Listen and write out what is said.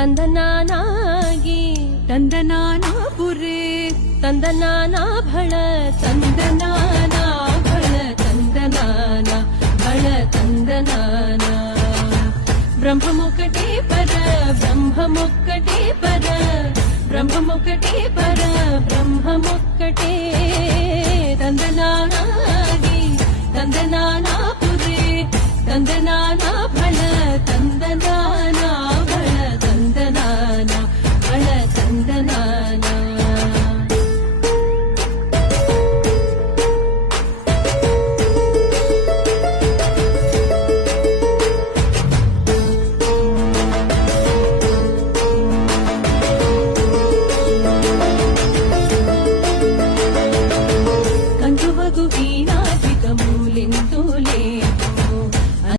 ತಂದನಾನಾಗಿ ತಂದನಾನಾ ಪುರೇ ತಂದನಾನಾ ಭಳ ತಂದನಾನ ಭಳ ತಂದನಾನ ಭಳ ತಂದನಾನ ಬ್ರಹ್ಮಮೊಕ್ಕಟೇ ಪರ ಬ್ರಹ್ಮಮೊಕ್ಕಟೇ ಪರ ಬ್ರಹ್ಮಮೊಕ್ಕಟೇ ಪರ ಬ್ರಹ್ಮಮೊಕ್ಕಟೇ